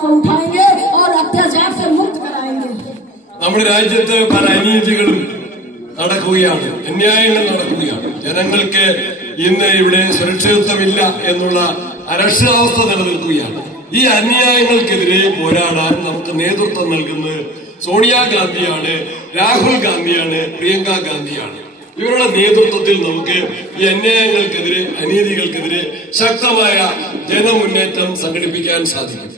को उठाएंगे और अत्याचार से मुक्त कराएंगे. നമ്മുടെ രാജ്യത്ത് പല അനീതികളും നടക്കുകയാണ്, അന്യായങ്ങൾ നടക്കുകയാണ്. ജനങ്ങൾക്ക് ഇന്ന് ഇവിടെ സുരക്ഷിതത്വമില്ല എന്നുള്ള അരക്ഷിതാവസ്ഥ നിലനിൽക്കുകയാണ്. ഈ അന്യായങ്ങൾക്കെതിരെ പോരാടാൻ നമുക്ക് നേതൃത്വം നൽകുന്നത് സോണിയാഗാന്ധിയാണ്, രാഹുൽ ഗാന്ധിയാണ്, പ്രിയങ്ക ഗാന്ധിയാണ്. ഇവരുടെ നേതൃത്വത്തിൽ നമുക്ക് ഈ അന്യായങ്ങൾക്കെതിരെ, അനീതികൾക്കെതിരെ ശക്തമായ ജനമുന്നേറ്റം സംഘടിപ്പിക്കാൻ സാധിക്കും.